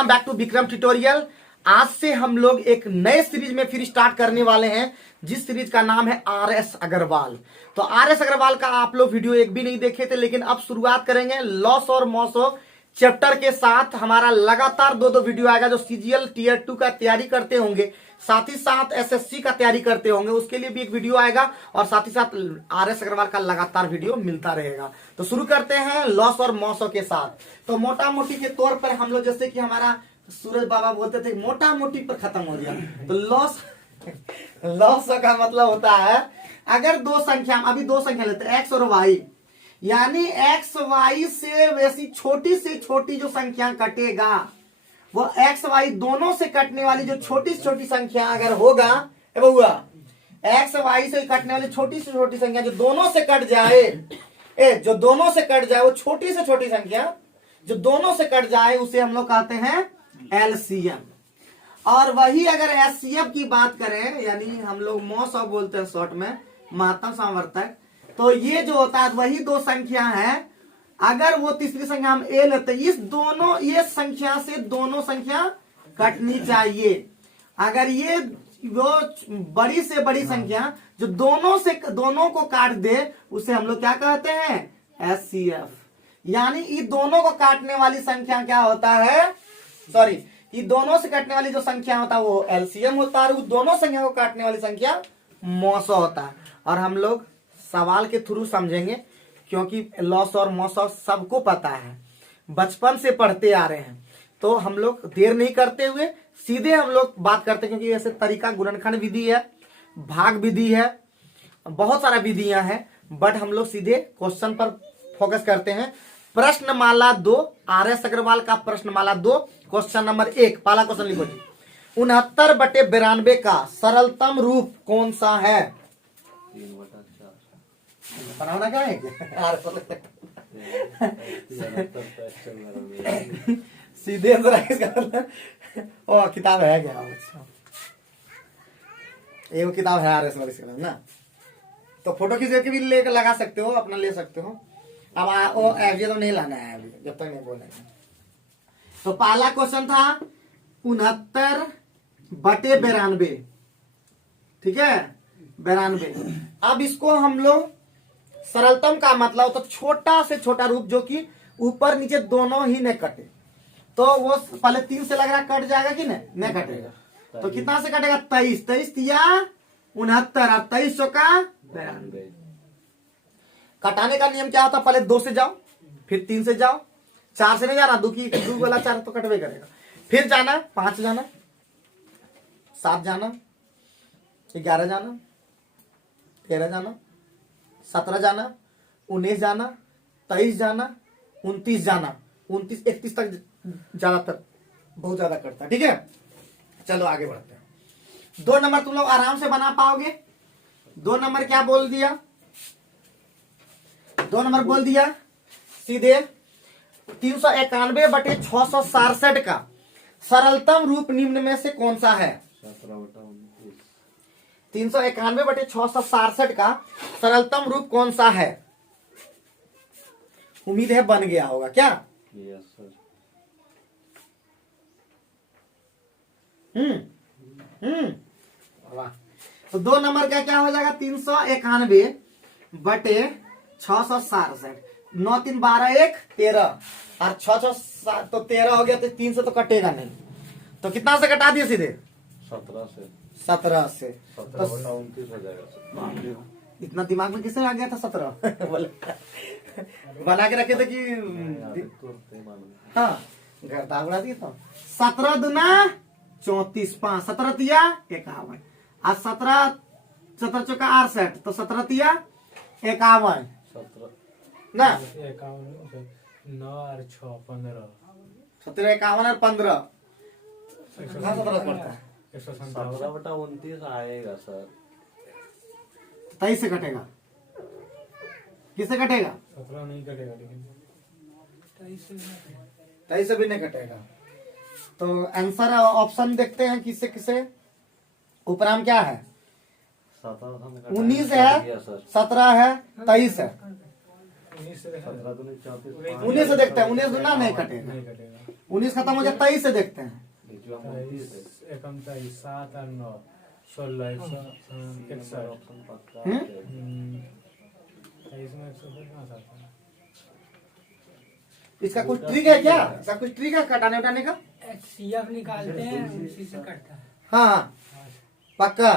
Welcome back to Vikram tutorial. आज से हम लोग एक नए सीरीज में फिर स्टार्ट करने वाले हैं, जिस सीरीज का नाम है आर.एस. अग्रवाल। तो आर.एस. अग्रवाल का आप लोग वीडियो एक भी नहीं देखे थे, लेकिन अब शुरुआत करेंगे लॉस और मॉस चैप्टर के साथ। हमारा लगातार दो वीडियो आएगा जो सीजीएल टीयर 2 का तैयारी करते होंगे, साथ ही साथ एसएससी का तैयारी करते होंगे, उसके लिए भी एक वीडियो आएगा, और साथ ही साथ आर.एस. अग्रवाल का लगातार वीडियो मिलता रहेगा। तो शुरू करते हैं लॉस और मॉस के साथ। तो मोटा मोटी के तौर पर हम लोग, जैसे कि हमारा सूरज बाबा बोलते थे, मोटा मोटी पर खत्म हो गया। तो लॉस का मतलब होता है, अगर दो संख्या, अभी दो संख्या लेते हैं एक्स और वाई, यानी एक्स वाई से वैसी छोटी से छोटी जो संख्या कटेगा, वो एक्स वाई दोनों से कटने वाली जो छोटी से छोटी संख्या अगर होगा, बउआ एक्स वाई से कटने वाली छोटी से छोटी संख्या जो दोनों से कट जाए, जो दोनों से कट जाए, वो छोटी से छोटी संख्या जो दोनों से कट जाए, उसे हम लोग कहते हैं एलसीएम। और वही अगर एचसीएफ की बात करें, यानी हम लोग मॉस बोलते हैं शॉर्ट में, महत्तम सामर्थ्यक, तो ये जो होता है वही दो संख्या है। अगर वो तीसरी संख्या हम ए लेते, इस दोनों ये संख्या से दोनों संख्या कटनी चाहिए। अगर ये वो बड़ी से बड़ी संख्या जो दोनों को काट दे, उसे हम लोग क्या कहते हैं, एचसीएफ। यानी ये दोनों को काटने वाली संख्या क्या होता है, सॉरी, ये दोनों से कटने वाली जो संख्या होता है वो एलसीएम होता है, और दोनों संख्या को काटने वाली संख्या मॉस होता है। और हम लोग सवाल के थ्रू समझेंगे, क्योंकि लॉस और मॉस सबको पता है, बचपन से पढ़ते आ रहे हैं। तो हम लोग देर नहीं करते हुए सीधे हम लोग बात करते हैं, क्योंकि ऐसे तरीका गुणनखंड विधि है, भाग विधि है, बहुत सारा विधियां हैं, बट हम लोग सीधे क्वेश्चन पर फोकस करते हैं। प्रश्नमाला 2, आर.एस. अग्रवाल का प्रश्नमाला 2, क्वेश्चन नंबर 1, पहला क्वेश्चन लिखो जी। 69/92 का सरलतम रूप कौन सा है? 3/4 बनाना क्या है? सीधे ओ किताब है क्या? एक किताब है आर.एस. ना, तो फोटो खींच के भी लेकर लगा सकते हो, अपना ले सकते हो। अब वो एफजे तो नहीं लाना है अभी, जब तक नहीं बोलेंगे। तो पहला क्वेश्चन था 69/92, ठीक है, 92। अब इसको हम लोग सरलतम का मतलब तो छोटा से छोटा रूप, जो कि ऊपर नीचे दोनों ही न कटे, तो वो पहले 3 से लग रहा कट जाएगा कि नहीं कटेगा। तो कितना से कटेगा? 23, 23 या 69, और 23 चौका 92। कटाने का नियम क्या होता है? पहले 2 से जाओ, फिर 3 से जाओ, 4 से नहीं जाना, 2 वाला 4 तो कटवे करेगा, फिर जाना 5 जाना, 7 जाना, 11 जाना, 13 जाना, 17 जाना, 19 जाना, 23 जाना, 29 जाना, 29 31 तक ज्यादातर बहुत ज्यादा करता है, ठीक है। चलो आगे बढ़ते हैं। 2 नंबर तुम लोग आराम से बना पाओगे। 2 नंबर क्या बोल दिया? 2 नंबर बोल दिया सीधे 391/667 का सरलतम रूप निम्न में से कौन सा है? 391/667 का सरलतम रूप कौन सा है? उम्मीद है बन गया होगा क्या? Yes sir. वाह। तो 2 नंबर का क्या हो जाएगा? 391/667, 9 3 12 1 13, और 6 6 तो 13 हो गया, तो 3 से तो कटेगा नहीं, तो कितना से कटा दिए? सीधे 17 से। 17/29 हो जाएगा। इतना दिमाग में किसने आ गया था 17? बोले बना के रखे थे कि हाँ, घर दागड़ा दी तो 17 दूना 34, 5 17 तिया 51, आज 17 चौका 68, तो 17 तिया 51 ना, 9 और 6 15, 17 51 और 15 17 पड़ता है। 17/29 आएगा सर। 23 से कटेगा, किससे कटेगा? 17 नहीं कटेगा, लेकिन 23 से भी नहीं कटेगा। तो आंसर ऑप्शन देखते हैं किससे किसे। ऊपर क्या है? 19 है, 17 है, 23 है। 19 से देखा 17 दूनी 34 19 से देखते हैं, 19 गुना नहीं कटेगा, नहीं कटेगा 19 खत्म हो जाए 23 से देखते हैं। बीच में 29 है। एकम 23 7 और 9 16 161 ऑप्शन पक्का हम्म? 23 में 161 कहाँ से आता है? इसका कुछ ट्रिक है क्या, इसका कुछ ट्रिक है कटाने उठाने का? HCF निकालते हैं उसी से कटता है। हाँ हाँ पक्का।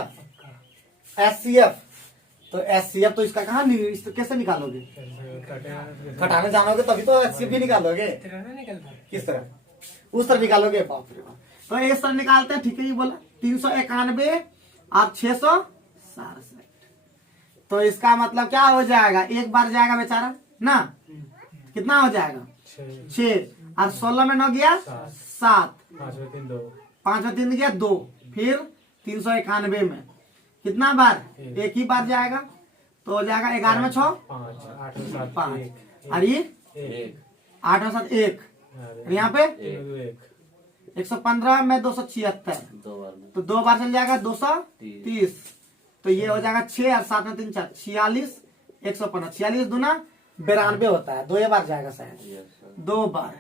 SCF तो SCF तो इसका कहाँ इसको कैसे निकालोगे? कटेगा खटाने जानोगे तभी तो SCF भी निकालोगे। तिरंगा निकलता है। किस तरह? उस तरह निकालोगे, बाप रे बाप। तो इस तरह निकालते हैं, ठीक है, ये बोला 391 और 667। तो इसका मतलब क्या हो जाएगा, एक बार जाएगा बेचारा ना, कितना हो जाएगा 6 और 16 में 9 गया 7, 5 में 3 2 5 में 3 गया 2, फिर 391 में कितना बार, एक ही बार जाएगा तो हो जाएगा 11 में 6 5 8 में 7 5 1 और ये 1 8 में 7 1 और यहाँ पे 1 115 में 276 2 बार में तो 2 बार चल जाएगा 230। तो ये हो जाएगा 6 और 7 में 3 4 46 115 46 दूना 92 होता है, 2 बार जाएगा शायद, यस सर 2 बार।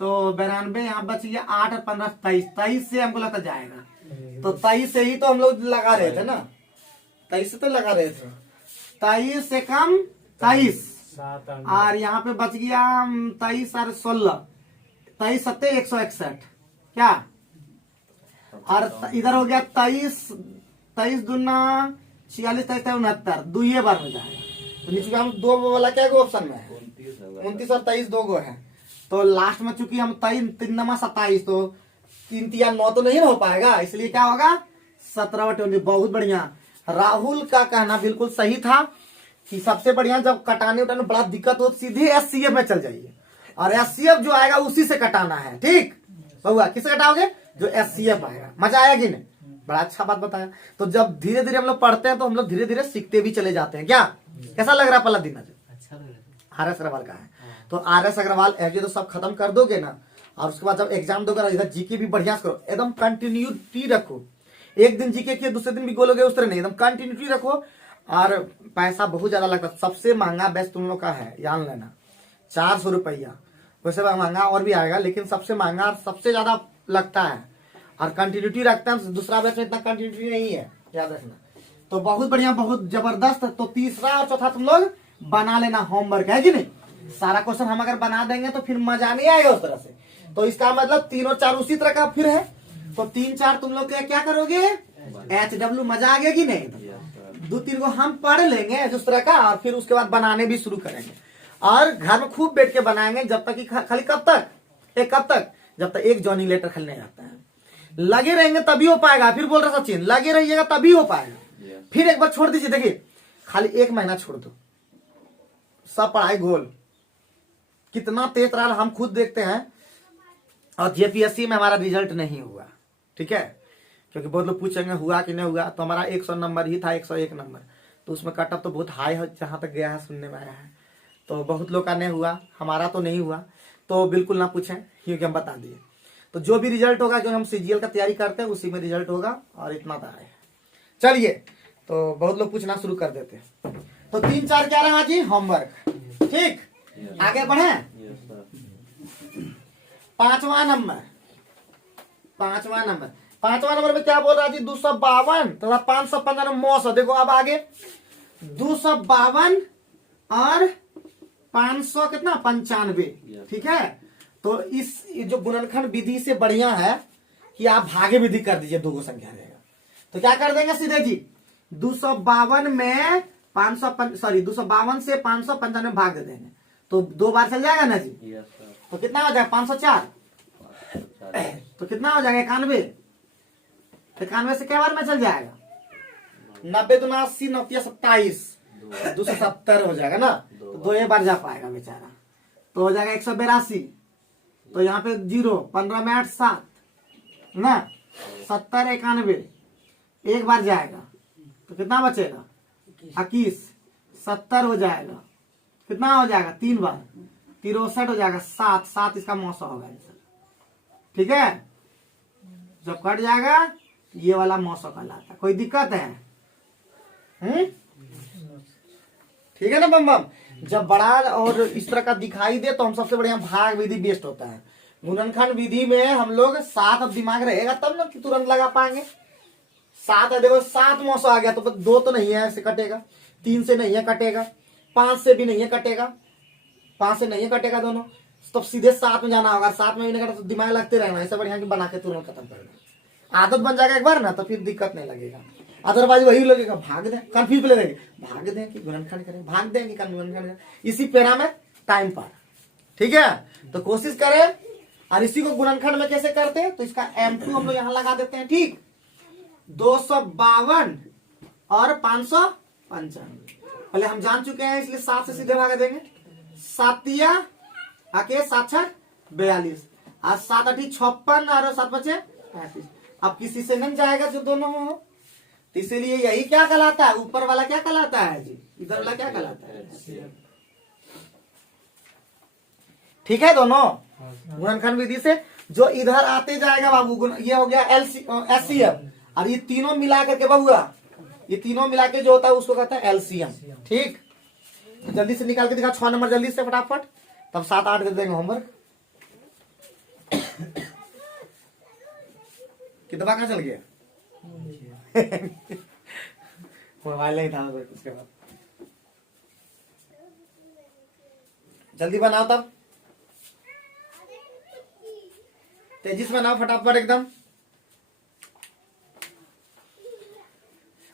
तो 92 यहाँ बच गया 8 और 15 23 से हमको लगता जाएगा, तो 23 से ही तो हम लोग लगा रहे थे ना, 23 से तो लगा रहे थे, 23 से कम 23 7 और यहाँ पे बच गया 23 और 16 23 सत्ते 161 क्या, और इधर हो गया 23 दूना 46 23 69 दो ये बार में जाएगा। तो नीचे में हम 2 वाला क्या ऑप्शन में है, 29 होगा 29 और 23 2 गो है। तो लास्ट में चूंकि हम 3 27 तो 3 3 9 तो नहीं हो पाएगा, इसलिए क्या होगा 17/20। बहुत बढ़िया, राहुल का कहना बिल्कुल सही था कि सबसे बढ़िया जब कटाने उठाने बड़ा दिक्कत हो सीधे SCF में चल जाइए, और SCF जो आएगा उसी से कटाना है, ठीक बहुआ, किससे कटाओगे, जो SCF आएगा। मजा आया कि नहीं, बड़ा अच्छा बात बताया। तो जब धीरे धीरे हम लोग पढ़ते हैं तो हम लोग धीरे धीरे सीखते भी चले जाते हैं। क्या कैसा लग रहा है पहला दिन? अच्छा लग रहा है। RS अग्रवाल का है, तो RS अग्रवाल एफजे तो सब खत्म कर दोगे ना, और उसके बाद जब एग्जाम दोगे इधर जीके भी बढ़िया से करो, एकदम कंटिन्यूटी रखो। एक दिन जीके किए दूसरे दिन भी बोलोगे उस तरह नहीं, एकदम कंटिन्यूटी रखो। और पैसा बहुत ज्यादा लगता है, सबसे महंगा बैच तुम लोग का है, जान लेना 400 रुपया। वैसे महंगा और भी आएगा, लेकिन सबसे महंगा और सबसे ज्यादा लगता है, और कंटिन्यूटी रखता है। दूसरा बैच में इतना कंटिन्यूटी नहीं है, याद रखना। तो बहुत बढ़िया, बहुत जबरदस्त। तो तीसरा और चौथा तुम लोग बना लेना, होमवर्क है कि नहीं। सारा क्वेश्चन हम अगर बना देंगे तो फिर मजा नहीं आएगा उस तरह से। तो इसका मतलब 3 और 4 उसी तरह का फिर है, तो 3 4 तुम लोग क्या करोगे, HW। मजा आ गया कि नहीं? यस सर 2 3 को हम पढ़ लेंगे उस तरह का, और फिर उसके बाद बनाने भी शुरू करेंगे, और घर में खूब बैठ के बनाएंगे। जब तक कि खाली कब तक जब तक एक जॉइनिंग लेटर खाली नहीं आता है। लगे रहेंगे तभी हो पाएगा। फिर बोल रहा सचिन, लगे रहिएगा तभी हो पाएगा। फिर एक बार छोड़ दीजिए, देखिए खाली 1 महीना छोड़ दो, सब पढ़ाई गोल। कितना तेज रहा हम खुद देखते हैं। और JPSC में हमारा रिजल्ट नहीं हुआ, ठीक है, क्योंकि बहुत लोग पूछेंगे हुआ कि नहीं हुआ। तो हमारा 100 नंबर ही था, 101 नंबर। तो उसमें कटअप तो बहुत हाई है, जहां तक गया है सुनने में आया है। तो बहुत लोग का नहीं हुआ, हमारा तो नहीं हुआ। तो बिल्कुल ना पूछें, क्योंकि हम बता दिए। तो जो भी रिजल्ट होगा, जो हम CGL का तैयारी करते हैं उसी में रिजल्ट होगा, और इतना तो है। चलिए, तो बहुत लोग पूछना शुरू कर देते हैं। तो 3 4 क्या रहा जी, होमवर्क, ठीक। आगे बढ़े, यस सर 5वां नंबर में क्या बोल रहा जी, 252 तथा 515 मौसम। देखो अब आगे 252 और 500 कितना 95, ठीक है। तो इस जो गुणनखंड विधि से बढ़िया है कि आप भागे विधि कर दीजिए, 2 संख्या रहेगा। तो क्या कर देंगे सीधे जी, 252 में 252 से 595 भाग दे देंगे, तो 2 बार चल जाएगा ना जी। यस सर तो कितना हो जाएगा 504, तो कितना हो जाएगा 91 से क्या बार में चल जाएगा, 90 दूना 80 9 27 270 हो जाएगा ना। तो 2 बार जा पाएगा बेचारा, तो हो जाएगा 182। तो यहाँ पे 0 15 में 8 7 ना, 70 91 एक बार जाएगा, तो कितना बचेगा 21 70 हो जाएगा, कितना हो जाएगा 3 बार 63 हो जाएगा, 7 इसका मौसम होगा आंसर, ठीक है। जब कट जाएगा ये वाला मौसम कहलाता है। कोई दिक्कत है? ठीक है ना बम बम। जब बड़ा और इस तरह का दिखाई दे तो हम सबसे बढ़िया भाग विधि बेस्ट होता है। गुणनखंड विधि में हम लोग 7 अब दिमाग रहेगा तब ना कि तुरंत लगा पाएंगे। 7 है, देखो 7 मौसम आ गया तो 2 तो नहीं है, ऐसे कटेगा। 3 से नहीं है कटेगा, 5 से भी नहीं है कटेगा, 5 से नहीं है कटेगा दोनों, तो सीधे 7 में जाना होगा। 7 में भी नहीं कटा तो दिमाग लगते रहना, ऐसा बढ़िया कि बना के तुरंत खत्म करना। आदत बन जाएगा एक बार ना तो फिर दिक्कत नहीं लगेगा। अदरवाइज वही लगेगा भाग दें, कंफ्यूज लगेगा, भाग दें कि गुणनखंड करें, भाग दें कि गुणनखंड करें, इसी पैरा में टाइम पर। ठीक है, तो कोशिश करें। और इसी को गुणनखंड में कैसे करते हैं, तो इसका M2 हम लोग यहाँ लगा देते हैं। ठीक, 252 और 555 पहले हम जान चुके हैं, इसलिए 7 से सीधे भाग देंगे। 7 आके 7 6 42 और 7 8 56 और 7 5 35। अब किसी से नहीं जाएगा जो दोनों हो, तो इसीलिए यही क्या कहलाता है, ऊपर वाला क्या कहलाता है जी, इधर वाला क्या कहलाता है। ठीक है, दोनों गुणनखंड विधि से जो इधर आते जाएगा बाबू, ये हो गया LCM, और ये तीनों मिला करके बहुआ, ये तीनों मिला के जो होता है उसको कहते हैं LCM। ठीक, जल्दी से निकाल के दिखा 6 नंबर जल्दी से फटाफट, तब 7 8 दे देंगे होमवर्क। कितना कहाँ चल गया मोबाइल नहीं था उसके बाद। जल्दी बनाओ, तब तेजी से बनाओ फटाफट एकदम।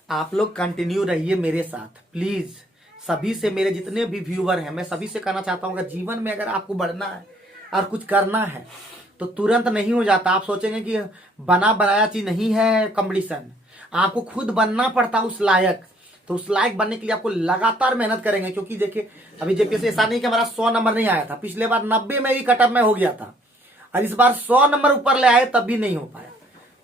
आप लोग कंटिन्यू रहिए मेरे साथ प्लीज। सभी से, मेरे जितने भी व्यूअर हैं, मैं सभी से कहना चाहता हूँ, जीवन में अगर आपको बढ़ना है और कुछ करना है तो तुरंत नहीं हो जाता। आप सोचेंगे कि बना बनाया चीज नहीं है कंपटीशन, आपको खुद बनना पड़ता उस लायक। तो उस लायक बनने के लिए आपको लगातार मेहनत करेंगे, क्योंकि देखिए अभी जेपीएससी ऐसा नहीं कि हमारा 100 नंबर नहीं आया था, पिछले बार 90 में ही कटअप में हो गया था, और इस बार 100 नंबर ऊपर ले आए तब भी नहीं हो पाया।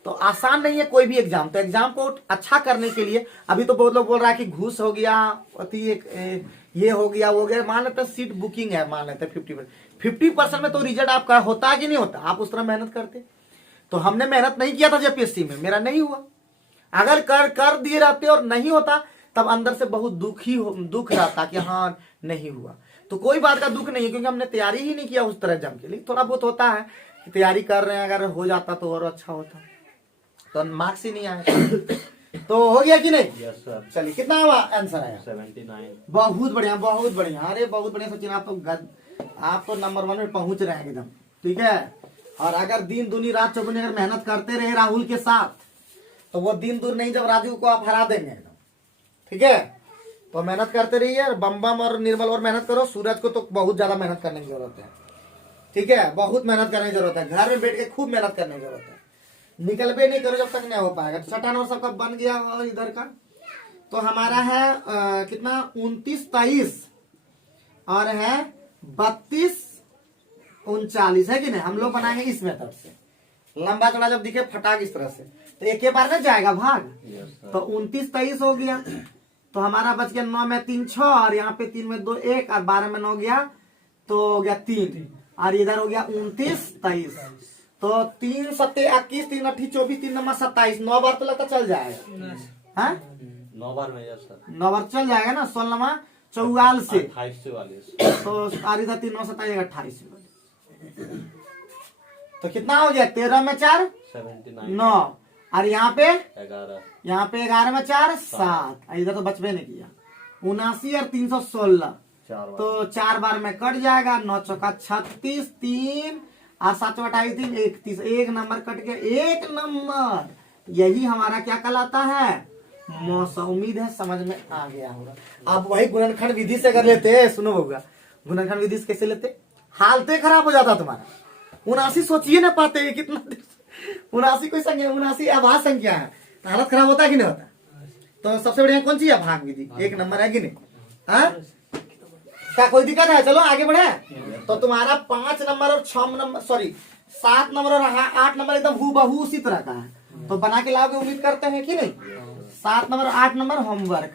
तो आसान नहीं है कोई भी एग्जाम। तो एग्जाम को अच्छा करने के लिए अभी तो बहुत लोग बोल रहा है कि घूस हो गया, ये हो गया वो हो गया। मान लेते सीट बुकिंग है, मान लेते 50% में तो रिजल्ट आपका होता है कि नहीं होता, आप उस तरह मेहनत करते। तो हमने मेहनत नहीं किया था जेपीएससी में, मेरा नहीं हुआ। अगर कर दिए रहते और नहीं होता तब अंदर से बहुत दुख रहता कि हाँ नहीं हुआ। तो कोई बात का दुख नहीं है, क्योंकि हमने तैयारी ही नहीं किया उस तरह एग्जाम के लिए। थोड़ा बहुत होता है कि तैयारी कर रहे हैं, अगर हो जाता तो और अच्छा होता, तो मार्क्स ही नहीं आए। तो हो गया कि नहीं? Yes sir. चलिए, कितना आंसर आया? 79। बहुत बढ़िया, बहुत बढ़िया। अरे बहुत बढ़िया सचिन, आप तो नंबर 1 में पहुंच रहे हैं एकदम। ठीक है, और अगर दिन दुनी रात चौगुनी अगर मेहनत करते रहे राहुल के साथ, तो वो दिन दूर नहीं जब राजू को आप हरा देंगे एकदम। ठीक है, तो मेहनत करते रहिए। बम और निर्मल और मेहनत करो। सूरज को तो बहुत ज्यादा मेहनत करने की जरूरत है। ठीक है, बहुत मेहनत करने की जरूरत है। घर में बैठ के खूब मेहनत करने की जरूरत है। निकल भी नहीं करो जब तक नहीं हो पाएगा। तो 6 नंबर सबका बन गया इधर का। तो हमारा है कितना, 29 23 और है 32 39 है कि नहीं। हम लोग बनाएंगे इस मेथड से, लंबा चौड़ा जब दिखे फटाक इस तरह से, तो एक ही बार में जाएगा भाग। तो 29 23 हो गया, तो हमारा बच गया 9 में 3 6, और यहाँ पे 3 में 2 1, और 12 में 9 गया तो हो गया 3, और इधर हो गया 29 23। तो 3 7 21 3 8 24 3 9 27, 9 बार तो लगता चल जाएगा। हाँ 9 बार में यस सर। 9 बार चल जाएगा ना। 16 44 से 28 44, तो इधर 3 9 27 28। तो कितना हो गया, 13 में 4 79 9, और यहाँ पे 11, यहाँ पे 11 में 4 7, इधर तो बचबे नहीं किया। 79 और 316, 4 बार। तो 4 बार में कट जाएगा। 9 चौका 36, 3 और 7 चौका 28 3 31, एक नंबर कट गया, एक नंबर। यही हमारा क्या कहलाता है, मौसम। उम्मीद है समझ में आ गया होगा। अब वही गुणनखंड विधि से कर लेते हैं। सुनो बउआ, गुणनखंड विधि से कैसे लेते, हालते खराब हो जाता तुम्हारा। 79 सोचिए ना पाते कितना, 79 कोई संख्या, 79 आभास संख्या है, तो हालत खराब होता है कि नहीं होता। तो सबसे बढ़िया कौन सी है, भाग विधि। एक नंबर है कि नहीं। हाँ, क्या कोई दिक्कत है? चलो आगे बढ़े। तो तुम्हारा 5 नंबर और 6 नंबर, सॉरी 7 नंबर और 8 नंबर एकदम हूबहू उसी तरह का है, तो बना के लाओगे, उम्मीद करते हैं कि नहीं। 7 नंबर 8 नंबर होमवर्क,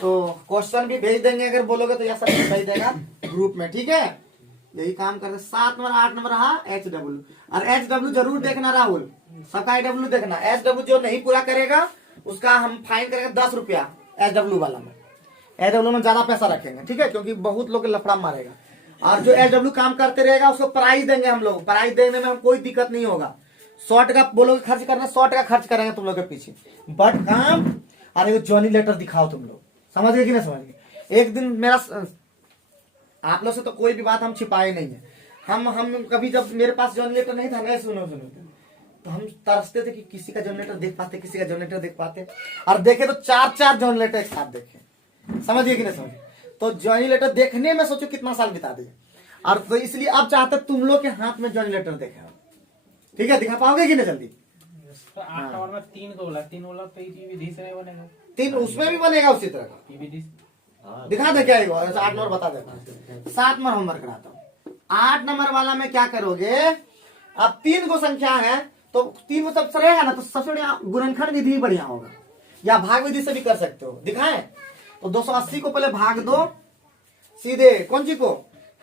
तो क्वेश्चन भी भेज देंगे अगर बोलोगे तो, यह सब भेज देगा ग्रुप में। ठीक है, यही काम करते। 7 नंबर 8 नंबर रहा HW, और HW जरूर देखना राहुल, सबका IW देखना। HW जो नहीं पूरा करेगा उसका हम फाइन करेंगे 10 रुपया HW वाला में। AW में ज्यादा पैसा रखेंगे, ठीक है, क्योंकि बहुत लोग लफड़ा मारेगा। और जो AW काम करते रहेगा उसको प्राइज देंगे हम लोग, प्राइज देने में हम कोई दिक्कत नहीं होगा। 100 टका बोलोगे खर्च करना, 100 टका खर्च करेंगे तुम लोग के पीछे, बट काम। अरे जॉनी लेटर दिखाओ तुम लोग, समझ गए कि नहीं समझ गए। एक दिन मेरा, आप लोग से तो कोई भी बात हम छिपाए नहीं है। हम कभी, जब मेरे पास जॉनी लेटर नहीं था, नहीं सुनो तो हम तरसते थे कि किसी का जनरेटर देख पाते, किसी का जनरेटर देख पाते, और देखे तो 4 जनरेटर एक साथ देखे, समझिए कि नहीं समझिए। तो जॉनी लेटर देखने में सोचो कितना साल बिता दिए, और तो इसलिए अब चाहते तुम लोग के हाथ में जॉनी लेटर देखे, ठीक है, दिखा पाओगे कि नहीं जल्दी। 8 नंबर में 3 गोला, 3 गोला तो इसी विधि से नहीं बनेगा, 3 उसमें भी बनेगा उसी तरह का, विधि दिखा दे क्या 8 नंबर बता देता। 7 नंबर होमवर्क कराता हूँ। 8 नंबर वाला में क्या करोगे, अब 3 को संख्या है तो 3 को सबसे रहेगा ना, तो सबसे बढ़िया गुणनखंड विधि बढ़िया होगा, या भाग विधि से भी कर सकते हो। दिखाएं तो 280 को पहले भाग दो सीधे, कौन सी को,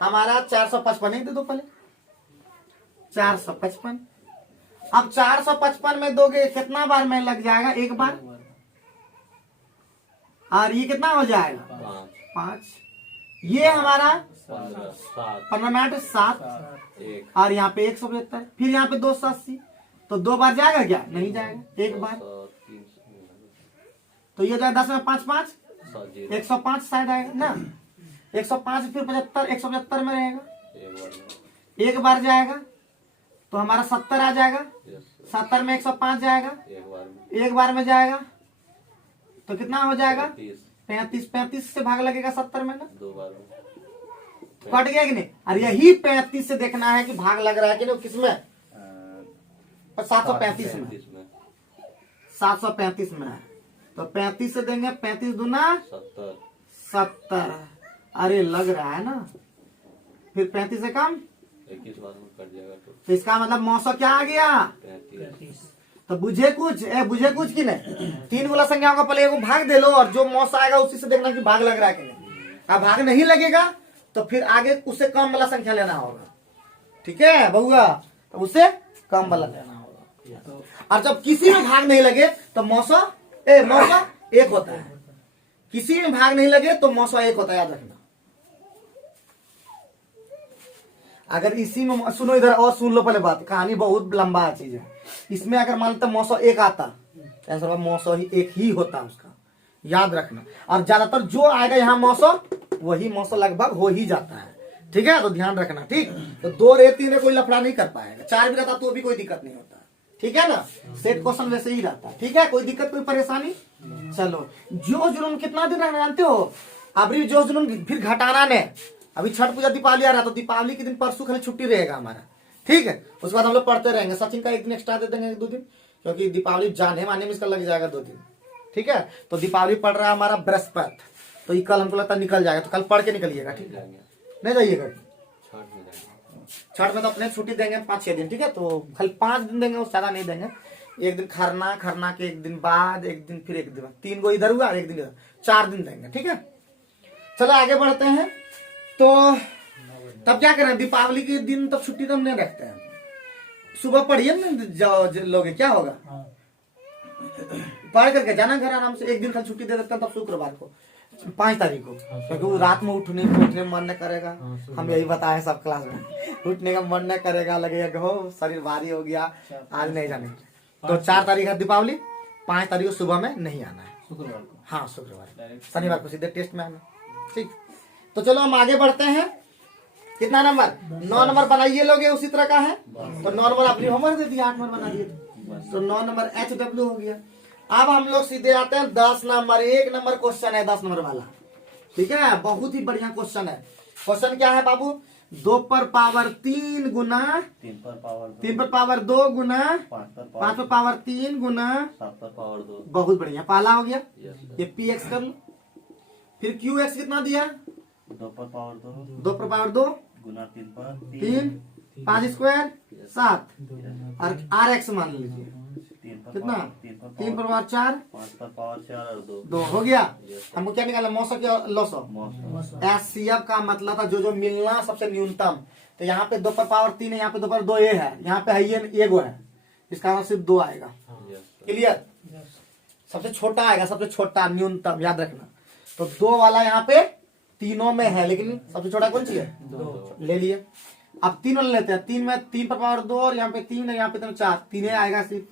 हमारा 455 ही दे दो पहले, 455। अब 455 में दोगे कितना बार में लग जाएगा, एक बार, और ये कितना हो जाएगा 5, ये हमारा 15 मिनट 7, और यहाँ पे 175, फिर यहाँ पे 280, तो 2 बार जाएगा क्या, नहीं जाएगा, एक बार, तो ये जाएगा 10 में 5 5 105 शायद आएगा ना, 105 फिर 75, 175 में रहेगा, एक बार जाएगा तो हमारा 70 आ जाएगा, 70 में 105 जाएगा, एक बार में जाएगा तो कितना हो जाएगा 35, 35 से भाग लगेगा 70 में ना, 2 बार कट गया कि नहीं। और यही 35 से देखना है कि भाग लग रहा है कि नहीं, किसमें, 735 में, 735 में है, तो 35 से देंगे, 35 दूना 70, अरे लग रहा है ना, फिर 35 से कम 21 बार में कट जाएगा तो इसका मतलब मौसम क्या आ गया, 35। तो बुझे कुछ, बुझे कुछ की नहीं। 3 गोला संख्याओं का पहले एगो भाग दे लो, और जो मौसम आएगा उसी से देखना कि भाग लग रहा है कि नहीं। अब भाग नहीं लगेगा तो फिर आगे उससे कम वाला संख्या लेना होगा, ठीक है बहुआ, तो उससे कम वाला लेना होगा। और जब किसी में भाग नहीं लगे तो मौसम एक होता है, किसी में भाग नहीं लगे तो मौसम एक होता है, याद रखना। अगर इसी में सुनो इधर और सुन लो पहले बात, कहानी बहुत लंबा चीज है। इसमें अगर मान लेते मौसम एक आता तो मौसम ही एक ही होता उसका, याद रखना। और ज्यादातर जो आएगा यहाँ मौसम, वही मौसम लगभग हो ही जाता है, ठीक है, तो ध्यान रखना, ठीक। तो 2 रे 3 रे कोई लफड़ा नहीं कर पाएगा, 4 भी रहता तो भी कोई दिक्कत नहीं होता, ठीक है ना। सेट क्वेश्चन वैसे ही रहता है, ठीक है, कोई दिक्कत कोई परेशानी। चलो, जोश जुनून कितना दिन रहना जानते हो, अभी जोश जुनून फिर घटाना ने, अभी छठ पूजा दीपावली आ रहा, तो दीपावली के दिन परसों खाली छुट्टी रहेगा हमारा, ठीक है। उसके बाद हम लोग पढ़ते रहेंगे, सचिन का एक दिन एक्स्ट्रा दे देंगे, 1-2 दिन, क्योंकि दीपावली जाने माने में इसका लग जाएगा 2 दिन, ठीक है। तो दीपावली पढ़ रहा है हमारा बृहस्पति, तो ये कल हमको लगता है निकल जाएगा, तो कल पढ़ के निकलिएगा, ठीक है, नहीं जाइएगा छठ में तो अपने छुट्टी देंगे 5-6 दिन, ठीक है। तो खाली 5 दिन देंगे, उससे ज्यादा नहीं देंगे। एक दिन खरना के एक दिन बाद, एक दिन फिर एक दिन, 3 गो इधर हुआ, एक दिन इधर, 4 दिन देंगे, ठीक है। चलो आगे बढ़ते हैं। तो तब क्या करें, दीपावली के दिन तब छुट्टी तो हम नहीं रखते हैं, सुबह पढ़िए ना, जाओ लोगे, क्या होगा, पढ़ करके जाना घर आराम से। एक दिन कल छुट्टी दे देते हैं, तब शुक्रवार को 5 तारीख को, क्योंकि वो रात में उठने में मन नहीं करेगा, हम यही बताए सब क्लास में, उठने का मन नहीं करेगा, लगेगा हो शरीर भारी हो गया, आज नहीं जाने। तो 4 तारीख है दीपावली, 5 तारीख को सुबह में नहीं आना है, शुक्रवार को, हाँ शुक्रवार, शनिवार को सीधे टेस्ट में आना, ठीक। तो चलो हम आगे बढ़ते हैं। कितना नंबर, 9 नंबर बनाइए लोगे, उसी तरह का है, तो 9 नंबर अपनी होमवर्क दे दिया, 8 नंबर बना दिए, तो 9 नंबर HW हो गया। अब हम लोग सीधे आते हैं 10 नंबर, 1 नंबर क्वेश्चन है 10 नंबर वाला, ठीक है, बहुत ही बढ़िया क्वेश्चन है। क्वेश्चन क्या है बाबू, 2 पर पावर 3 गुना 3 पर पावर 2 गुना 5 पर पावर 3 गुना 7 पर पावर 2, बहुत बढ़िया, पहला हो गया। यस ये PX कर लो, फिर QX कितना दिया, 2 पर पावर 2 पर पावर 2 गुना 3 पर 3, 5 स्क्वायर 7, और RX मान लीजिए 3 पर कितना, 3 पर पावर 4, 5 पर पावर 4 और 2 हो गया। हमको क्या निकाला, मौसम क्या लॉसो, SCF का मतलब था जो मिलना सबसे न्यूनतम। तो यहाँ पे 2 पर पावर 3 है, यहाँ पे 2 पर 2 है, यहाँ पे है एगो है, इसका मतलब सिर्फ 2 आएगा, क्लियर। सबसे छोटा आएगा, सबसे छोटा न्यूनतम, याद रखना। तो 2 वाला यहाँ पे तीनों में है, लेकिन सबसे छोटा कौन सी है? दो ले लिए। अब 3 वाला लेते हैं, 3 में 3 पर पावर 2 और यहाँ पे 3 है, यहाँ पे तो 4, 3 आएगा सिर्फ।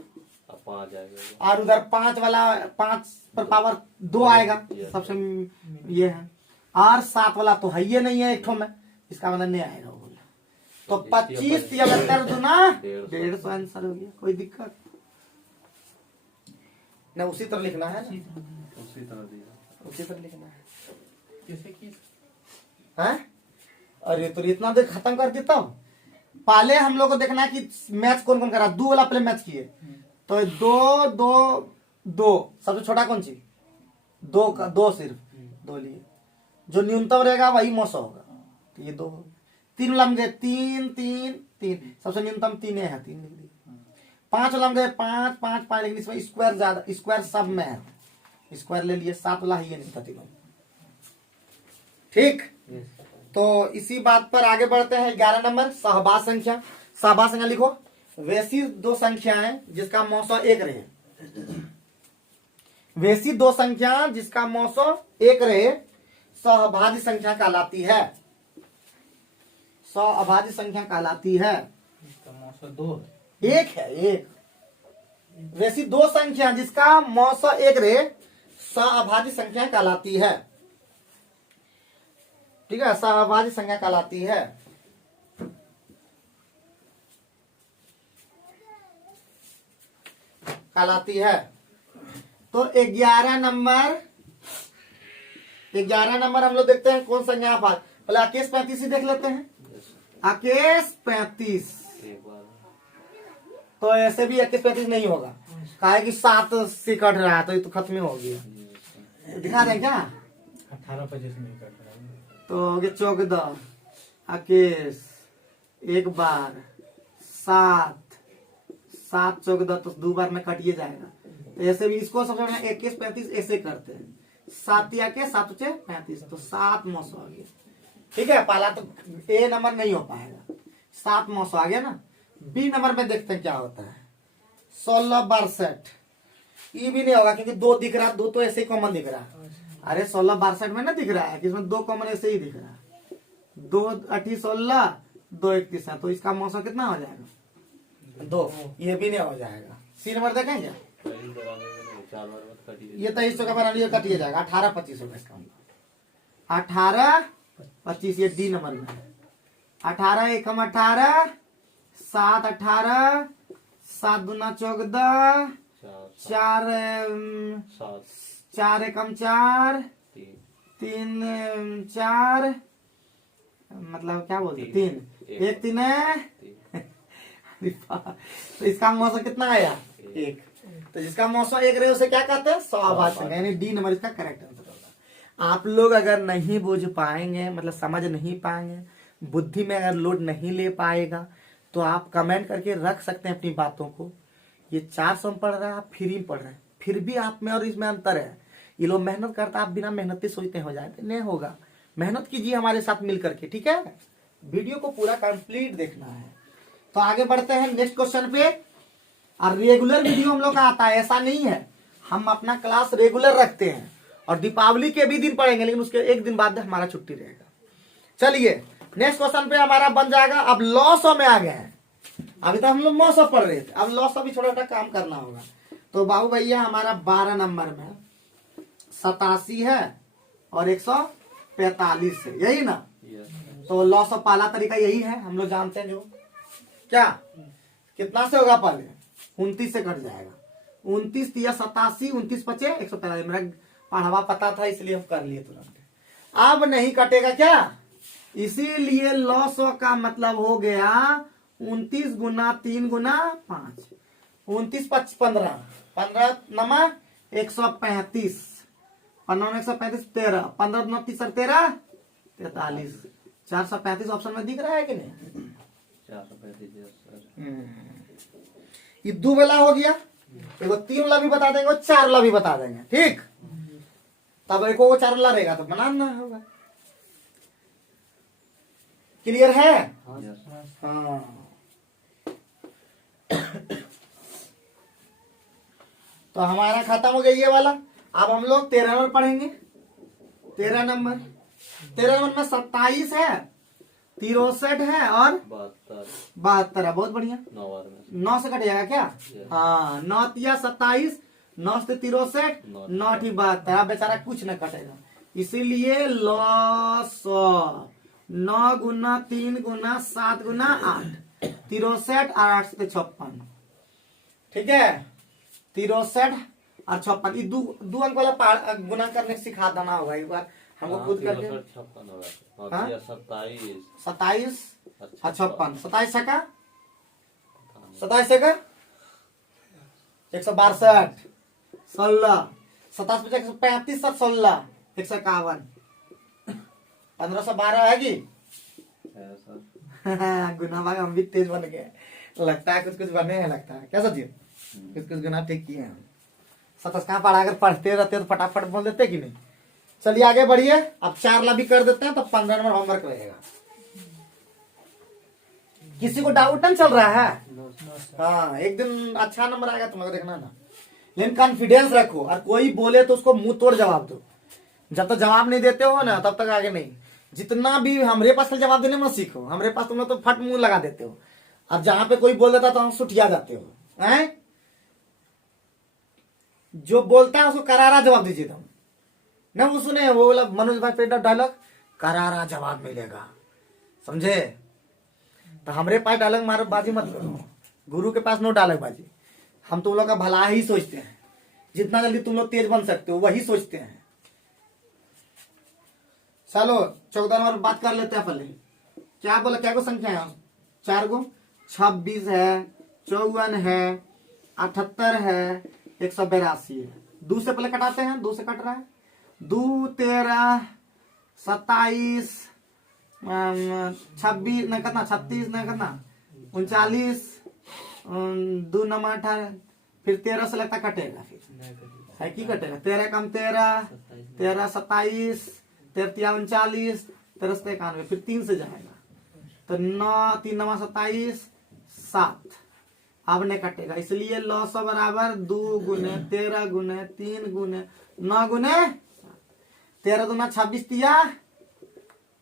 अब 5 आएगा। और उधर 5 वाला 5 पर पावर 2 आएगा, सबसे ये है। और 7 वाला तो है ही नहीं है एक ठो में, इसका मतलब नहीं आएगा वो बोला। तो 25 या 150 आंसर हो गया। कोई दिक्कत ना, उसी तरह लिखना है ना, उसी तरह दिया। उसी तरह लिखना है। जैसे कि हैं? अरे तो इतना देर खत्म कर देता हूँ। पहले हम लोग को देखना है कि मैच कौन कौन करा। 2 वाला पहले मैच किए, तो 2 2 2 सबसे छोटा कौन सी? 2 का 2 सिर्फ 2 लिए, जो न्यूनतम रहेगा वही मौसम होगा। तो ये 2 हो। 3 वाला में गए 3 3 3, सबसे न्यूनतम 3 है, 3 लिख दिए। 5 वाला में गए 5 5 5, लेकिन इसमें स्क्वायर ज्यादा, स्क्वायर सब में है, स्क्वायर ले लिए। 7 वाला ही नहीं था तीनों। ठीक, तो इसी बात पर आगे बढ़ते हैं। 11 नंबर सहबाज संख्या। सहबाज संख्या लिखो, वैसी 2 संख्याएं जिसका मौसम 1 रहे। वैसी 2 संख्या जिसका मौसम 1 रहे सहभाज्य संख्या कहलाती है। सहभाज्य संख्या कहलाती है। इसका मौसम 2 एक है, एक। वैसी 2 संख्या जिसका मौसम 1 रहे सहभाज्य संख्या कहलाती है। ठीक है, सहभाज्य संख्या कहलाती है। कहलाती है। तो 11 नंबर, 11 नंबर हम लोग देखते हैं कौन संख्या यहाँ पर। पहले आकेश 35 ही देख लेते हैं। आकेश 35, एक बार तो ऐसे भी 21 35 नहीं होगा, काहे कि 7 से कट रहा है, तो ये तो खत्म ही हो गया। दिखा दें क्या? 18 25 नहीं कर रहा है। तो हो गया 14, आकेश एक बार 7 7 14, तो 2 बार में कटिए जाएगा। तो ऐसे भी इसको सबसे पहले 21 35 ऐसे करते हैं। 7 या के 7 × 35, तो 7 मौसम आ गया। ठीक है, पहला तो ए नंबर नहीं हो पाएगा, 7 मौसम आ गया ना। बी नंबर में देखते हैं क्या होता है। 16 62, ये भी नहीं होगा क्योंकि 2 दिख रहा है, 2 तो ऐसे ही कॉमन दिख रहा है। अरे 16 62 में ना दिख रहा है कि इसमें 2 कॉमन ऐसे ही दिख रहा है। 2 8 16, 2 31 है, तो इसका मौसम कितना हो जाएगा? 2। ये भी नहीं हो जाएगा। सी नंबर देखें क्या? पहली बार में नहीं, 4 बार में कटी ये 23 का बना लिया, कटिए जाएगा। 18 25 होगा इसका मतलब। 18 25 ये डी नंबर में है। 18 एकम 18, 7 18, 7 दूना 14, 4 7 4 एकम 4, 3 4, मतलब क्या बोलते? 3 1 3 है। तो इसका मौसम कितना आया? 1। तो जिसका मौसम 1 रहे उसे क्या कहते हैं? सहभाज्य संख्या, यानी डी नंबर इसका करेक्ट आंसर होगा। आप लोग अगर नहीं बुझ पाएंगे, मतलब समझ नहीं पाएंगे, बुद्धि में अगर लोड नहीं ले पाएगा, तो आप कमेंट करके रख सकते हैं अपनी बातों को। ये 400 में पढ़ रहा है, आप फ्री में पढ़ रहे हैं, फिर भी आप में और इसमें अंतर है। ये लोग मेहनत करता, आप बिना मेहनत के सोचते हो जाए, नहीं होगा। मेहनत कीजिए हमारे साथ मिल करके, ठीक है। वीडियो को पूरा कंप्लीट देखना है। तो आगे बढ़ते हैं नेक्स्ट क्वेश्चन पे। और रेगुलर वीडियो हम लोग का आता है, ऐसा नहीं है, हम अपना क्लास रेगुलर रखते हैं। और दीपावली के भी दिन पढ़ेंगे, लेकिन उसके एक दिन बाद हमारा छुट्टी रहेगा। चलिए नेक्स्ट क्वेश्चन पे हमारा बन जाएगा। अब लॉस में आ गए हैं। अभी तो हम लोग मौसम पढ़ रहे थे, अब लॉस भी छोटा छोटा काम करना होगा। तो बाबू भैया हमारा 12 नंबर में 87 है और 145 है, यही ना। तो लॉस ऑफ पहला तरीका यही है, हम लोग जानते हैं। जो क्या कितना से होगा? पहले 29 से कट जाएगा। 29 या 87, 29 5 145। मेरा पढ़ावा पता था इसलिए हम कर लिए तुरंत। अब नहीं कटेगा क्या? इसीलिए लॉस का मतलब हो गया 29 गुना 3 गुना 5, 29 5 15, 15 नमा 135, 15 135 13, 15 9 30 13 43, 435 ऑप्शन में दिख रहा है कि नहीं? 435। ये 2 वाला हो गया, एगो 3 वाला भी बता देंगे और 4 वाला भी बता देंगे, ठीक। तब एक 4 वाला रहेगा तो बनाना होगा। क्लियर है? हाँ। तो हमारा खत्म हो गया ये वाला। अब हम लोग 13 नंबर पढ़ेंगे। 13 नंबर में 27 है, 63 है और 72 है। बहुत बढ़िया। 9 बार में 9 से कट जाएगा क्या? हाँ, 9 तिया 27, 9 से 63, 9 ठीक 72। अब बेचारा कुछ न कटेगा, इसीलिए लॉस 9 गुना 3 गुना 7 गुना 8, 63 और 8 से 56। ठीक है, 63 और 56। दो अंक वाला गुना करने सिखा देना होगा एक बार हमको खुद करके। 56 होगा। 27 27 और 56, 27 का 162, 16, 27 135, 16, 151, 1512 है कि गुना भाग हम भी तेज बन गए, लगता है कुछ बने हैं, लगता है क्या सचिन? कुछ गुना ठीक किए हैं। 27 कहाँ पढ़ा, अगर पढ़ते रहते तो फटाफट बोल देते कि नहीं। चलिए आगे बढ़िए, अब 4 ला भी कर देते हैं तो 15 नंबर होमवर्क रहेगा। किसी को डाउट नहीं चल रहा है? हाँ, एक दिन अच्छा नंबर आएगा तुम लोग देखना ना, लेकिन कॉन्फिडेंस रखो और कोई बोले तो उसको मुंह तोड़ जवाब दो। जब तक जवाब नहीं देते हो ना तब तक आगे नहीं। जितना भी हमरे पास जवाब देने में सीखो, हमरे पास तुम लोग तो फट मुंह लगा देते हो। अब जहां पे कोई बोल देता तो हम सुठिया जाते हो हैं? जो बोलता है उसको करारा जवाब दीजिए तुम। ना वो सुने वो बोला मनोज भाई पे डायलॉग, करारा जवाब मिलेगा, समझे? तो हमरे पास डायलॉग मारो बाजी मत करो, गुरु के पास नो डायलॉग बाजी। हम तुम लोग का भला ही सोचते हैं, जितना जल्दी तुम लोग तेज बन सकते हो वही सोचते हैं। चलो 14 नंबर बात कर लेते हैं पहले। क्या बोला, क्या को संख्या है? 4 गो, 26 है, 54 है, 78 है, 182 है। 2 से पहले कटाते हैं, 2 से कट रहा है। 2 13 27 26 नहीं करना, 36 नहीं करना, 39 2 नंबर 18, फिर 13 से लगता कटेगा, फिर है की कटेगा। 13 कम 13, 13 27, 13 39, 13 से 91, फिर 3 से जाएगा तो 9 3 नंबर 27 7। अब नहीं कटेगा, इसलिए लॉस बराबर 2 गुने 13 गुने 3 गुने 9 गुने 13 दूना 26 तिया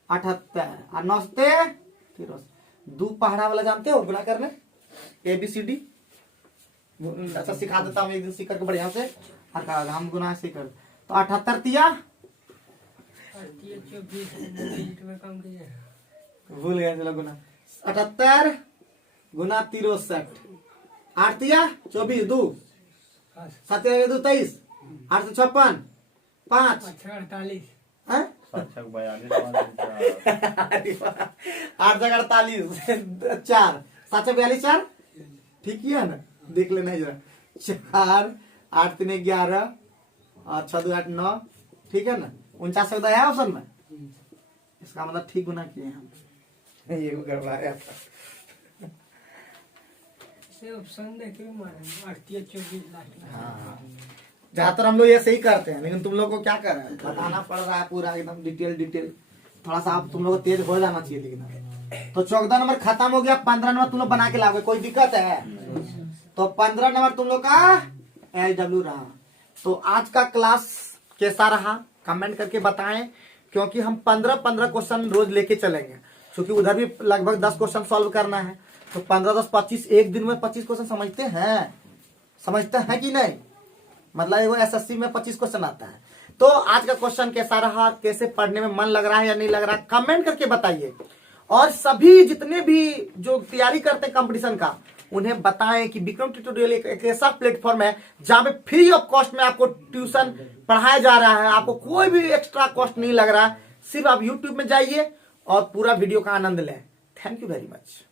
78 और 9 से 2 पहाड़ा वाला जानते हो गुना करने, ABCD। अच्छा सिखा देता हूँ एक दिन सीख करके बढ़िया से, हम गुना से कर। तो 78 तिया भूल गए, चलो गुना 78 गुना 63, 8 तिया 24, 2 7 2 23, 8 से 56, 5 48, 8 जगह 48, 4 7 42 4, ठीक ही है ना? देख लेना जरा, 4 8 3 11 और 6 2 8 9, ठीक है ना? 49 है ऑप्शन में, इसका मतलब ठीक गुना किए हम। ये गड़बड़ाया था, ऑप्शन देखे मारे 38 24 लास्ट में। हाँ, ज्यादातर हम लोग ये सही करते हैं, लेकिन तुम लोग को क्या कर रहा है, बताना पड़ रहा है पूरा एकदम डिटेल। थोड़ा सा आप तुम लोग को तेज हो जाना चाहिए। लेकिन तो 14 नंबर खत्म हो गया, 15 नंबर तुम लोग बना के लाओगे, कोई दिक्कत है? तो 15 नंबर तुम लोग का LW रहा। तो आज का क्लास कैसा रहा कमेंट करके बताएं, क्योंकि हम 15 क्वेश्चन रोज लेके चलेंगे, क्योंकि उधर भी लगभग 10 क्वेश्चन सॉल्व करना है। तो 15 10 25, एक दिन में 25 क्वेश्चन समझते हैं कि नहीं? मतलब एगो SSC में 25 क्वेश्चन आता है। तो आज का क्वेश्चन कैसा रहा, कैसे पढ़ने में मन लग रहा है या नहीं लग रहा, कमेंट करके बताइए। और सभी जितने भी जो तैयारी करते हैं कंपटीशन का, उन्हें बताएं कि विक्रम ट्यूटोरियल एक ऐसा प्लेटफॉर्म है जहां पे फ्री ऑफ कॉस्ट में आपको ट्यूशन पढ़ाया जा रहा है। आपको कोई भी एक्स्ट्रा कॉस्ट नहीं लग रहा है, सिर्फ आप YouTube में जाइए और पूरा वीडियो का आनंद लें। Thank you very much.